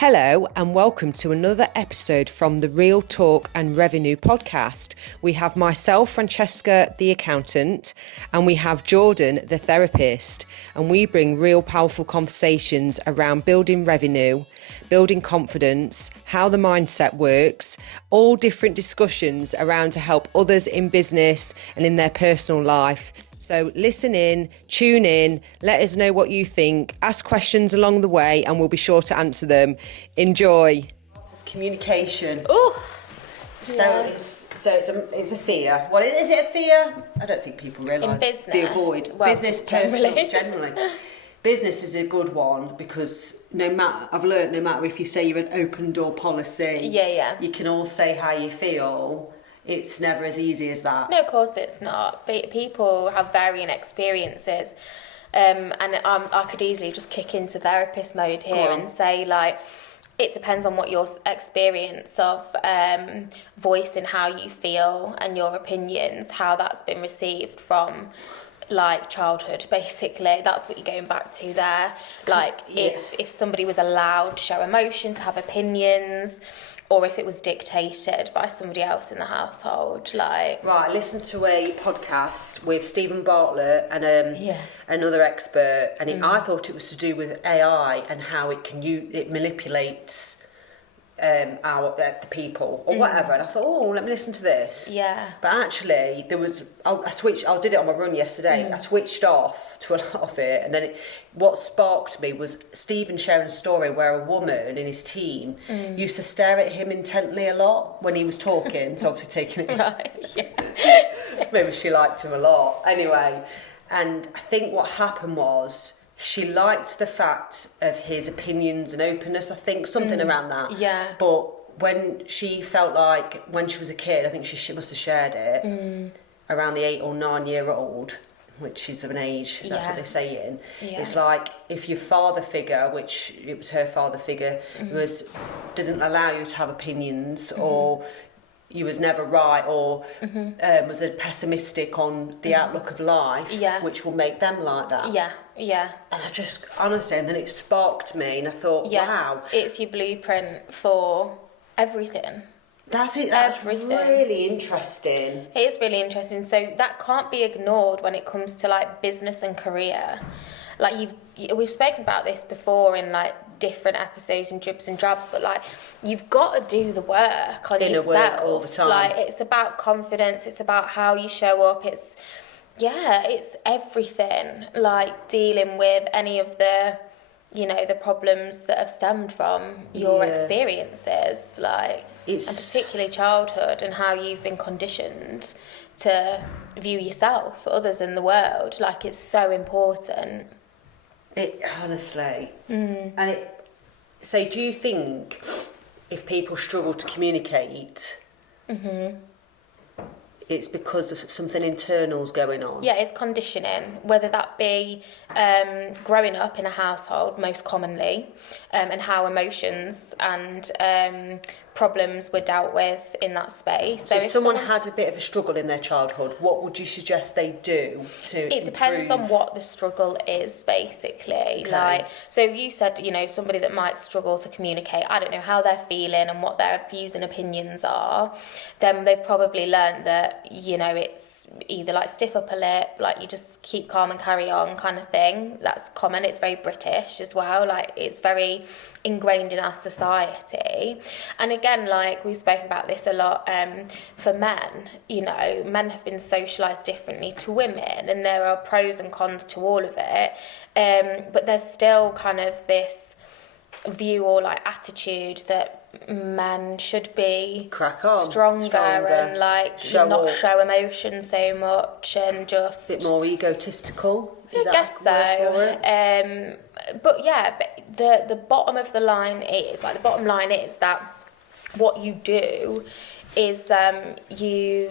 Hello and welcome to another episode from the Real Talk and Revenue podcast. We have myself, Francesca, the accountant, and we have Jordan, the therapist, and we bring real powerful conversations around building revenue, building confidence, how the mindset works, all different discussions around to help others in business and in their personal life. So listen in, tune in, let us know what you think, ask questions along the way and we'll be sure to answer them. Enjoy. Communication. Oh, It's a fear. Well, is it a fear? I don't think people realise. in business, They avoid. well, Business, personal, generally. Business is a good one because I've learned no matter if you say you're an open door policy, you can all say how you feel. It's never as easy as that. No, of course it's not. But people have varying experiences. And I could easily just kick into therapist mode here and say, like, it depends on what your experience of voicing how you feel and your opinions, how that's been received from, like, childhood, basically. That's what you're going back to there. Like, if somebody was allowed to show emotion, to have opinions, or if it was dictated by somebody else in the household, like... Right, I listened to a podcast with Stephen Bartlett and another expert, and I thought it was to do with AI and how it manipulates the people or whatever. And I thought, let me listen to this. Yeah. But actually, I did it on my run yesterday. I switched off to a lot of it, and then what sparked me was Stephen sharing a story where a woman in his team used to stare at him intently a lot when he was talking, so obviously taking it. Right, yeah. Maybe she liked him a lot. Anyway, and I think what happened was she liked the fact of his opinions and openness, I think, something around that. Yeah. But when she felt like, when she was a kid, I think she must have shared it, around the 8 or 9 year old, which is of an age, that's what they're saying. Yeah. It's like if your father figure, which it was her father figure, didn't allow you to have opinions or you was never right or was pessimistic on the outlook of life, which will make them like that. Yeah. And I just, honestly, and then it sparked me and I thought, wow. It's your blueprint for everything. That's it. That's really interesting. It is really interesting. So that can't be ignored when it comes to, like, business and career. Like, we've spoken about this before in, like, different episodes and dribs and drabs, but, like, you've got to do the work on yourself. Work all the time. Like, it's about confidence. It's about how you show up. It's everything. Like, dealing with any of the, the problems that have stemmed from your experiences, like, and particularly childhood and how you've been conditioned to view yourself, others in the world. Like, it's so important. It honestly, so do you think if people struggle to communicate, it's because of something internal's going on? Yeah, it's conditioning, whether that be growing up in a household, most commonly, and how emotions and problems were dealt with in that space. So if someone had a bit of a struggle in their childhood, what would you suggest they do to It depends on what the struggle is, basically. Okay. Like, so you said, somebody that might struggle to communicate, I don't know how they're feeling and what their views and opinions are, then they've probably learned that, it's either like stiff upper lip, like you just keep calm and carry on kind of thing. That's common. It's very British as well. Like, it's very ingrained in our society. And again, like, we've spoken about this a lot, for men, men have been socialised differently to women, and there are pros and cons to all of it, but there's still kind of this view or, like, attitude that men should be stronger and, like, not show emotion so much and just a bit more egotistical. I guess so. But the bottom line is that what you do is you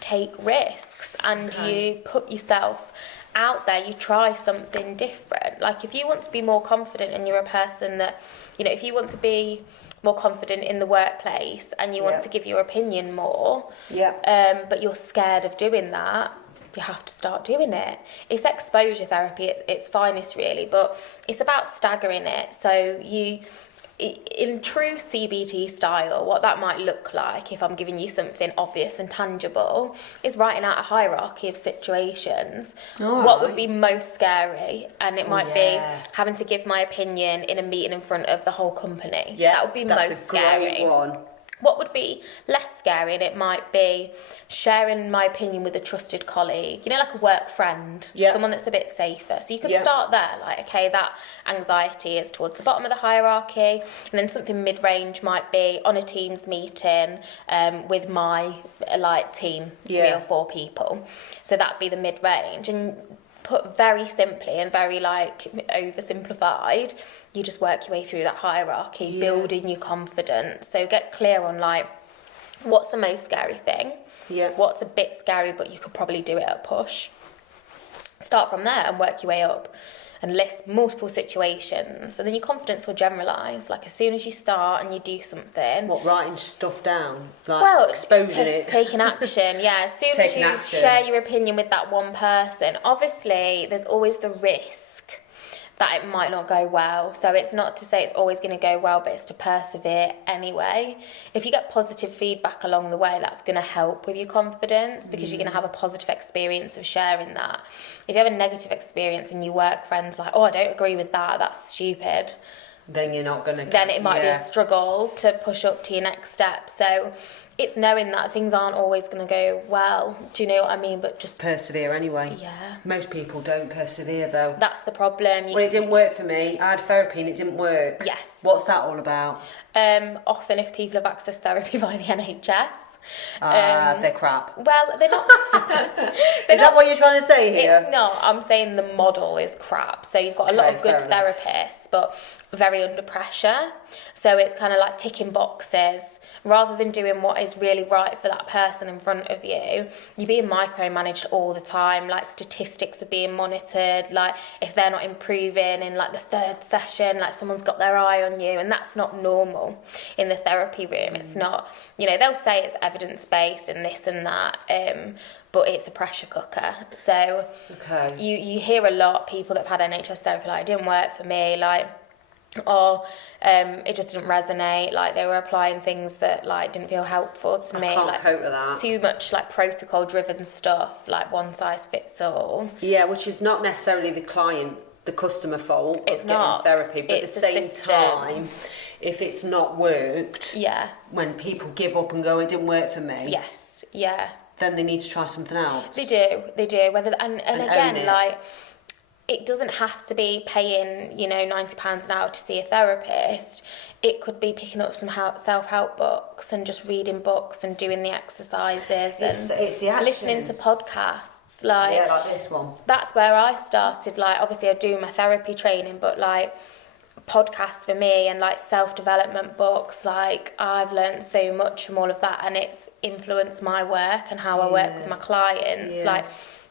take risks and you put yourself out there, you try something different. Like, if you want to be more confident and you're a person that, if you want to be more confident in the workplace and you want to give your opinion more, but you're scared of doing that, you have to start doing it. It's exposure therapy, it's finest really, but it's about staggering it. So in true CBT style, what that might look like, if I'm giving you something obvious and tangible, is writing out a hierarchy of situations. What would be most scary? And it might be having to give my opinion in a meeting in front of the whole company. That would be most scary. Great one. What would be less scary, and it might be sharing my opinion with a trusted colleague, like a work friend, someone that's a bit safer. So you could start there, like, okay, that anxiety is towards the bottom of the hierarchy, and then something mid-range might be on a Teams meeting with my team, 3 or 4 people. So that'd be the mid-range, and put very simply and very oversimplified, you just work your way through that hierarchy, building your confidence. So get clear on what's the most scary thing, what's a bit scary but you could probably do it at a push. Start from there and work your way up and list multiple situations, and then your confidence will generalise. As soon as you start and you do something, writing stuff down, exposing it, taking action. As soon as you share your opinion with that one person, obviously there's always the risk that it might not go well. So it's not to say it's always going to go well, but it's to persevere anyway. If you get positive feedback along the way, that's going to help with your confidence, because you're going to have a positive experience of sharing that. If you have a negative experience and your work friends I don't agree with that, that's stupid, then you're not going to... Then it might be a struggle to push up to your next step. So it's knowing that things aren't always going to go well. Do you know what I mean? But just... persevere anyway. Yeah. Most people don't persevere, though. That's the problem. Well, it didn't work for me. I had therapy and it didn't work. Yes. What's that all about? Often if people have accessed therapy via the NHS... they're crap. Well, they're not... Is that what you're trying to say here? It's not. I'm saying the model is crap. So you've got a lot of good therapists, but very under pressure. So it's kind of ticking boxes. Rather than doing what is really right for that person in front of you, you're being micromanaged all the time. Statistics are being monitored. If they're not improving in the 3rd session, someone's got their eye on you, and that's not normal in the therapy room. It's not, they'll say it's evidence-based and this and that, but it's a pressure cooker. So you hear a lot, people that have had NHS therapy, it didn't work for me, or it just didn't resonate, they were applying things that didn't feel helpful to me. I can't cope with that. Too much protocol driven stuff, one size fits all. Yeah, which is not necessarily the customer fault it's of not. getting therapy, but it's at the same time, if it's not worked, when people give up and go, it didn't work for me, then they need to try something else. They do. Whether and again, it doesn't have to be paying, £90 an hour to see a therapist. It could be picking up some self-help books and just reading books and doing the exercises it's the actions. Listening to podcasts. Like this one. That's where I started. Obviously I do my therapy training, but podcasts for me and self-development books, I've learned so much from all of that, and it's influenced my work and how I work with my clients.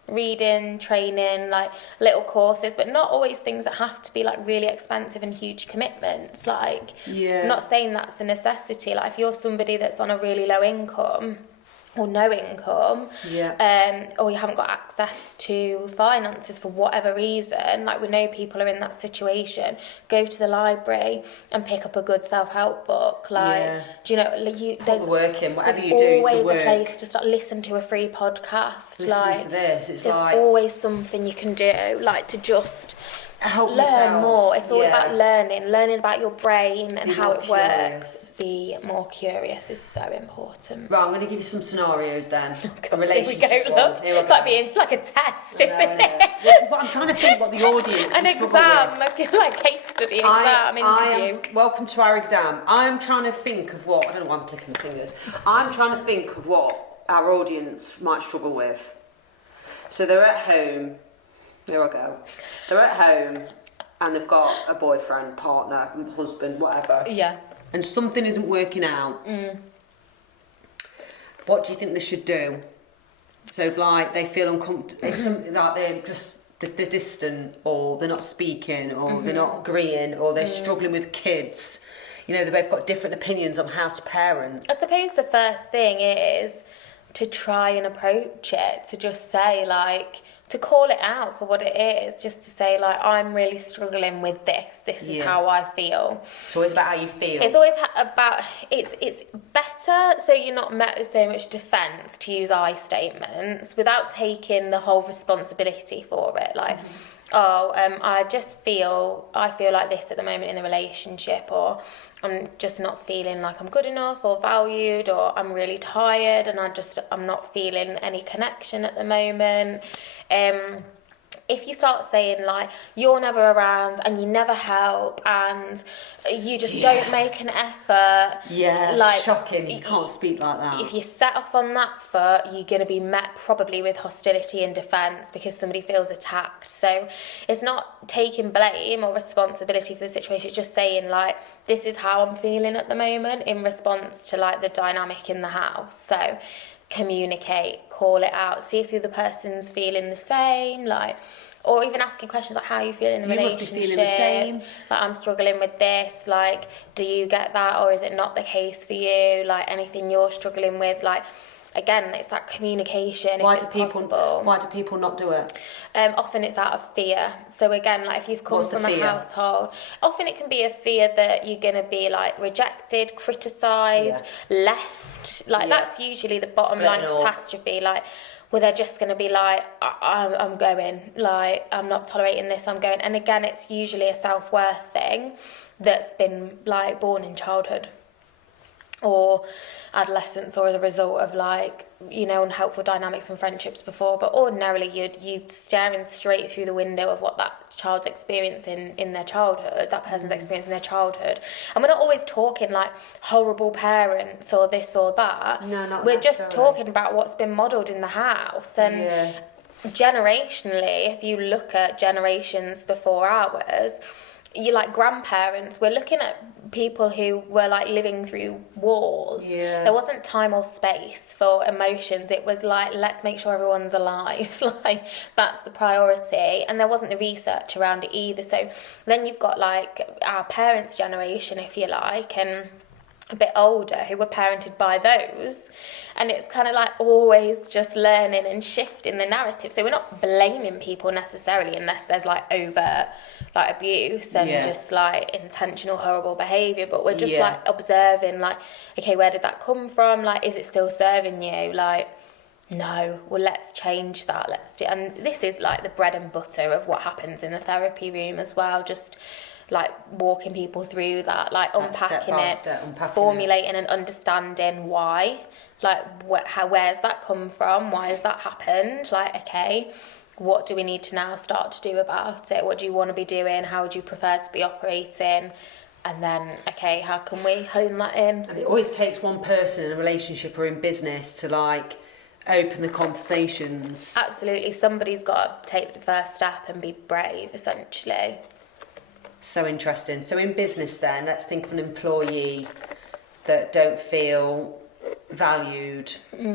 Reading, training, little courses, but not always things that have to be really expensive and huge commitments. I'm not saying that's a necessity. If you're somebody that's on a really low income or no income, or you haven't got access to finances for whatever reason, we know people are in that situation, go to the library and pick up a good self-help book. Do you know, there's work in whatever you do. Always a place to start. Listen to a free podcast. Listen to this. It's there's always something you can do, to just help learn yourself. More. It's all about learning about your brain and how it works. Be more curious is so important. Right, I'm going to give you some scenarios then. A relationship one. It's being a test, isn't it? This is what I'm trying to think what the audience an exam, case study, interview. Welcome to our exam. I'm trying to think of what, I don't know why I'm clicking the fingers. I'm trying to think of what our audience might struggle with. So they're at home. Here I go. They're at home and they've got a boyfriend, partner, husband, whatever. Yeah. And something isn't working out. What do you think they should do? So they feel uncomfortable, they're distant, or they're not speaking, or they're not agreeing, or they're struggling with kids. They've both got different opinions on how to parent. I suppose the first thing is to try and approach it, to just say, like, to call it out for what it is, just to say, like, I'm really struggling with this. This is how I feel. It's always about how you feel. It's always about, it's better so you're not met with so much defence to use I statements without taking the whole responsibility for it. Like, I feel like this at the moment in the relationship, or I'm just not feeling like I'm good enough or valued, or I'm really tired and I'm not feeling any connection at the moment. If you start saying, like, you're never around and you never help and you just don't make an effort. Yeah, like, shocking. You can't speak like that. If you set off on that foot, you're going to be met probably with hostility and defence because somebody feels attacked. So it's not taking blame or responsibility for the situation. It's just saying, like, this is how I'm feeling at the moment in response to, like, the dynamic in the house. So communicate, call it out, see if the other person's feeling the same, like, or even asking questions like, how are you feeling in the relationship? You must be feeling the same. Like, I'm struggling with this, like, do you get that, or is it not the case for you? Like, anything you're struggling with, like, again, it's that communication. Why do people not do it? Often it's out of fear. So again, like, if you've come from a household, often it can be a fear that you're going to be, like, rejected, criticised, left. Like, that's usually the bottom line catastrophe. Like, where they're just going to be like, I'm going, like, I'm not tolerating this, I'm going. And again, it's usually a self-worth thing that's been, like, born in childhood or adolescence, or as a result of, like, you know, unhelpful dynamics and friendships before. But ordinarily you'd staring straight through the window of what that child's experiencing in their childhood, that person's experiencing in their childhood. And we're not always talking, like, horrible parents or this or that. No, not We're just talking about what's been modelled in the house. And generationally, if you look at generations before ours, you, like, grandparents, we're looking at people who were, like, living through wars. There wasn't time or space for emotions. It was like, let's make sure everyone's alive. Like, that's the priority. And there wasn't the research around it either. So then you've got, like, our parents' generation, if you like, and a bit older, who were parented by those, and it's kind of like always just learning and shifting the narrative. So we're not blaming people necessarily, unless there's, like, overt, like, abuse and just, like, intentional horrible behaviour, but we're just like observing, like, okay, where did that come from? Like, is it still serving you? Like, no, well, let's change that, let's do. And this is, like, the bread and butter of what happens in the therapy room as well, just, like, walking people through that, like, unpacking it, formulating and understanding why, like, where's that come from, why has that happened, like, okay, what do we need to now start to do about it, what do you want to be doing, how would you prefer to be operating, and then, okay, how can we hone that in? And it always takes one person in a relationship or in business to, like, open the conversations. Absolutely, somebody's got to take the first step and be brave, essentially. So interesting. So in business then, let's think of an employee that don't feel valued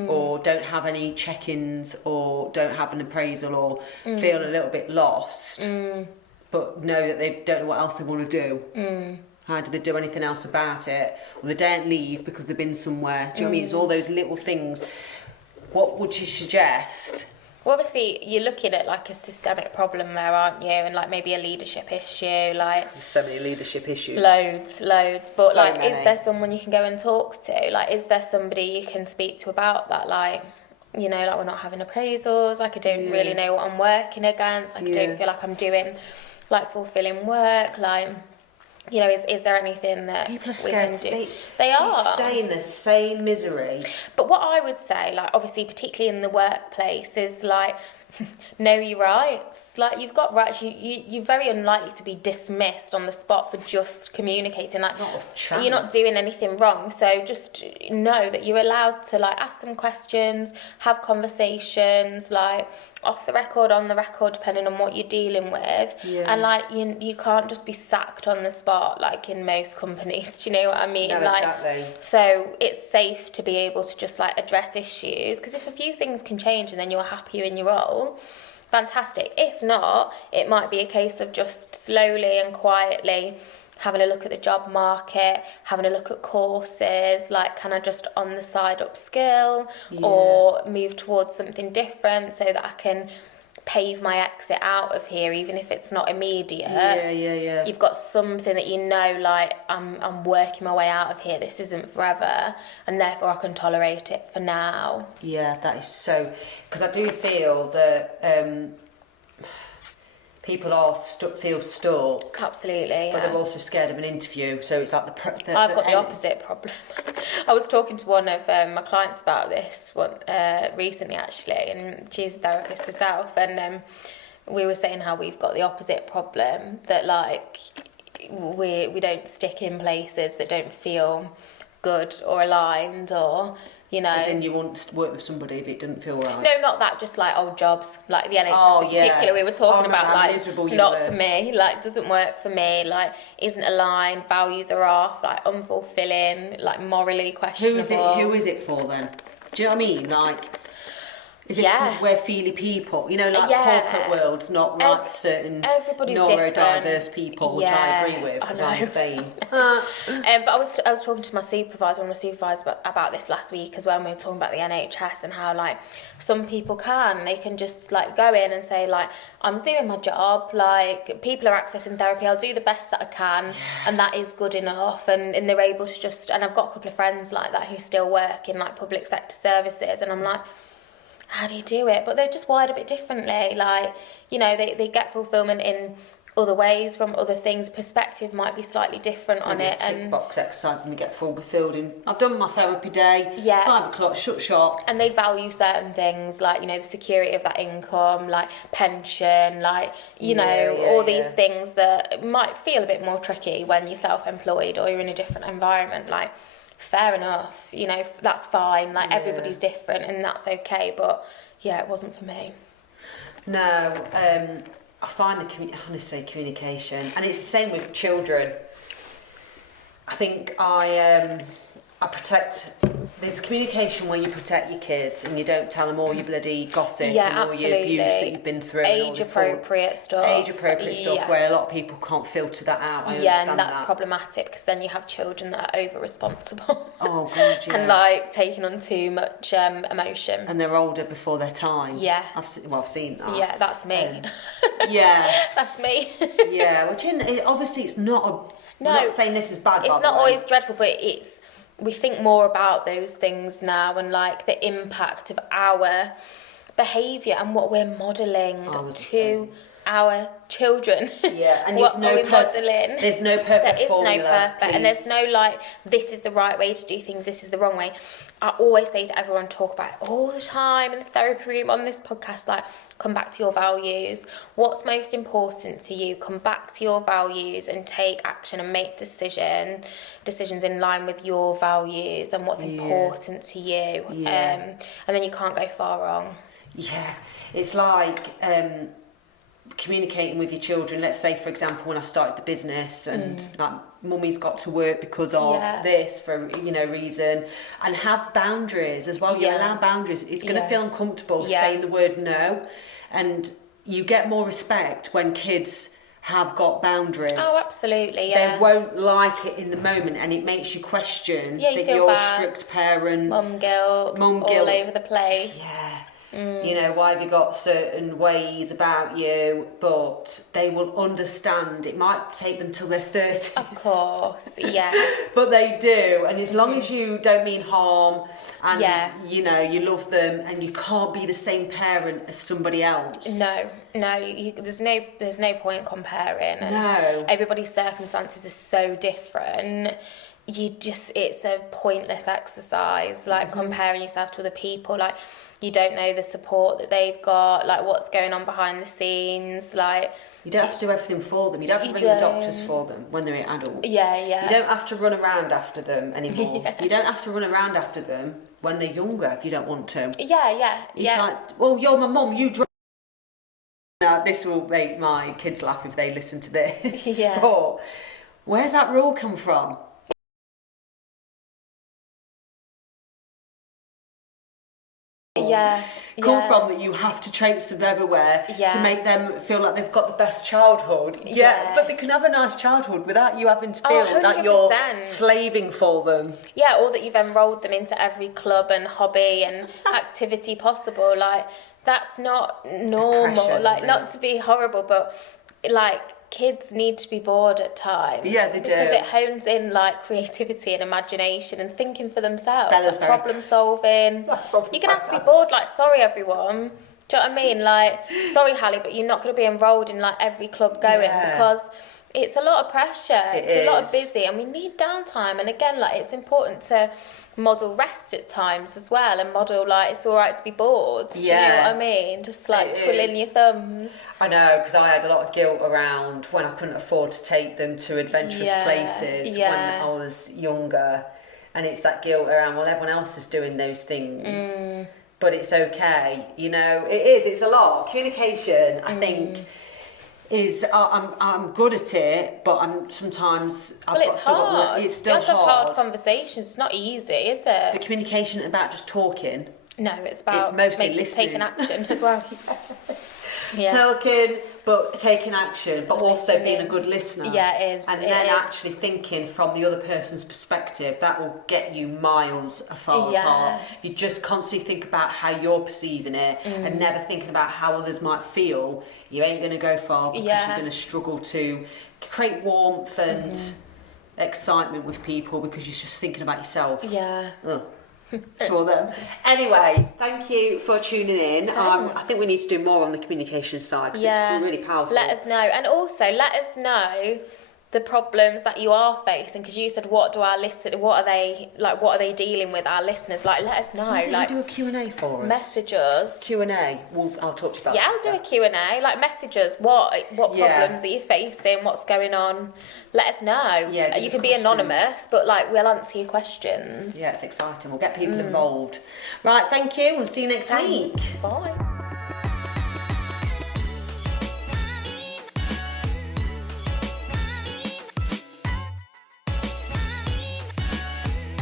or don't have any check-ins or don't have an appraisal or feel a little bit lost but know that they don't know what else they want to do. How do they do anything else about it? Or they don't leave because they've been somewhere. Do you know what I mean? It's all those little things. What would you suggest? Well, obviously, you're looking at, like, a systemic problem there, aren't you? And, like, maybe a leadership issue, like... There's so many leadership issues. Loads. But, so like, many. Is there someone you can go and talk to? Like, is there somebody you can speak to about that? Like, you know, like, we're not having appraisals. Like, I don't really know what I'm working against. Like, I don't feel like I'm doing, like, fulfilling work. Like... You know, is there anything that people are scared we can do? to They are. They stay in the same misery. But what I would say, like, obviously, particularly in the workplace, is, like, know your rights. Like, you've got rights. You're very unlikely to be dismissed on the spot for just communicating. Like, you're not doing anything wrong. So just know that you're allowed to, like, ask some questions, have conversations, like, off the record, on the record, depending on what you're dealing with. And, like, you can't just be sacked on the spot, like, in most companies. Do you know what I mean? No, like, exactly. So it's safe to be able to just, like, address issues, because if a few things can change and then you're happier in your role, fantastic. If not, it might be a case of just slowly and quietly having a look at the job market, having a look at courses, like can I just on the side upskill or move towards something different so that I can pave my exit out of here, even if it's not immediate. Yeah. You've got something that you know, like I'm working my way out of here. This isn't forever, and therefore I can tolerate it for now. Yeah, that is so. Because I do feel that people are feel stuck. Absolutely, But they're also scared of an interview, so it's like I've got the opposite problem. I was talking to one of my clients about this recently, actually, and she's a therapist herself, and we were saying how we've got the opposite problem, that like we don't stick in places that don't feel good or aligned, or As in you want to work with somebody if it doesn't feel right? No, not that, just like old jobs, like the NHS in particular. We were talking about like, not for me, like doesn't work for me, like isn't aligned, values are off, like unfulfilling, like morally questionable. Who is it for then? Do you know what I mean? Like, is it because we're feely people? Corporate world's not right for certain everybody's neurodiverse different. people, which I agree with, as I'm saying. But I was talking to my supervisor, one of my supervisors, about this last week as well, and we were talking about the NHS and how like some people they can just like go in and say like, I'm doing my job, like people are accessing therapy, I'll do the best that I can, and that is good enough, and they're able to just, and I've got a couple of friends like that who still work in like public sector services, and I'm like, how do you do it? But they're just wired a bit differently. Like, they get fulfillment in other ways from other things. Perspective might be slightly different on it. Tick And box exercise, and they get fulfilled in. I've done my therapy day. 5 o'clock, shut shop. And they value certain things, like the security of that income, like pension, like all these things that might feel a bit more tricky when you're self-employed or you're in a different environment. Like, fair enough, that's fine, like everybody's different and that's okay, but it wasn't for me. No, I find communication, and it's the same with children. I think I protect. There's communication where you protect your kids and you don't tell them all your bloody gossip and all your abuse that you've been through. Age appropriate stuff. Where a lot of people can't filter that out. I understand and that's problematic, because then you have children that are over responsible. Oh God, yeah. And like taking on too much emotion. And they're older before their time. Yeah. I've seen that. Yeah, that's me. Yes. That's me. Yeah, which obviously it's not. I'm not saying this is bad. It's not always dreadful, but we think more about those things now, and like the impact of our behaviour and what we're modelling to our children. Yeah, and what are we modelling? There's no perfect formula. There is no perfect, and there's no like, this is the right way to do things, this is the wrong way. I always say to everyone, talk about it all the time in the therapy room, on this podcast, like, come back to your values. What's most important to you? Come back to your values and take action and make decisions in line with your values and what's important to you. And then you can't go far wrong. Yeah, it's like communicating with your children. Let's say, for example, when I started the business and like mummy's got to work because of this for reason, and have boundaries as well. You allow boundaries. It's going to feel uncomfortable saying the word no, and you get more respect when kids have got boundaries. Oh, absolutely. They won't like it in the moment, and it makes you question that you're a strict parent. Mum guilt all over the place. Why have you got certain ways about you? But they will understand. It might take them till their 30s. Of course, but they do. And as long as you don't mean harm, and you love them, and you can't be the same parent as somebody else. No, there's no point comparing. And everybody's circumstances are so different. It's a pointless exercise, like comparing yourself to other people. Like, you don't know the support that they've got, like what's going on behind the scenes. Like, you don't have to do everything for them. You don't have to ring the doctors for them when they're adult. You don't have to run around after them anymore. You don't have to run around after them when they're younger if you don't want to. It's like, well, you're my mum, you drive. Now, this will make my kids laugh if they listen to this. But where's that rule come from? come Yeah. from, that you have to traipse them everywhere Yeah. to make them feel like they've got the best childhood. Yeah. But they can have a nice childhood without you having to Oh, feel like you're 100%. slaving for them. Yeah, or that you've enrolled them into every club and hobby and activity possible. Like, that's not normal. pressure, Like, isn't not it? to be horrible, but like, kids need to be bored at times. Yeah, they do. Because it hones in like creativity and imagination and thinking for themselves, Bella's like very- problem solving. That's probably You're gonna have to be my bored. Like, sorry everyone. Do you know what I mean? Like, sorry Hallie, but you're not going to be enrolled in like every club going Yeah. because it's a lot of pressure. It It's a lot of is. busy, and we need downtime. And again, like, it's important to model rest at times as well, and model like it's all right to be bored. Do you know Yeah. what I mean? Just like It twiddling is. your thumbs. I know, because I had a lot of guilt around when I couldn't afford to take them to adventurous Yeah, places yeah. when I was younger. And it's that guilt around, well, everyone else is doing those things, but it's okay. You know, it is, it's a lot. Communication, I think, is, I'm good at it, but I'm sometimes, I've Well, got it's still got- hard. it's still you have to have hard hard. conversations. It's not easy, is it? The communication isn't about just talking. No, it's about It's mostly taking listening. action as well. Yeah. Talking, but taking action, but also being a Listening. good listener. Yeah, it is, And it then is. actually thinking from the other person's perspective, that will get you miles afar Yeah. apart. You just constantly think about how you're perceiving it and never thinking about how others might feel. You ain't going to go far because Yeah. you're going to struggle to create warmth and excitement with people because you're just thinking about yourself. Yeah. Ugh. To all them. Anyway, thank you for tuning in. I think we need to do more on the communication side because it's really powerful. Let us know, and also let us know the problems that you are facing, because you said what are they dealing with, our listeners? Like, let us know. Why don't Like, you do a Q&A for us? message us. Q&A. I'll talk to you about Yeah, that. I'll do a Q&A. Like, message us. What Yeah. problems are you facing? What's going on? Let us know. Yeah, give you us can be questions. anonymous, but like, we'll answer your questions. Yeah, it's exciting. We'll get people involved. Right, thank you. We'll see you next week. Bye.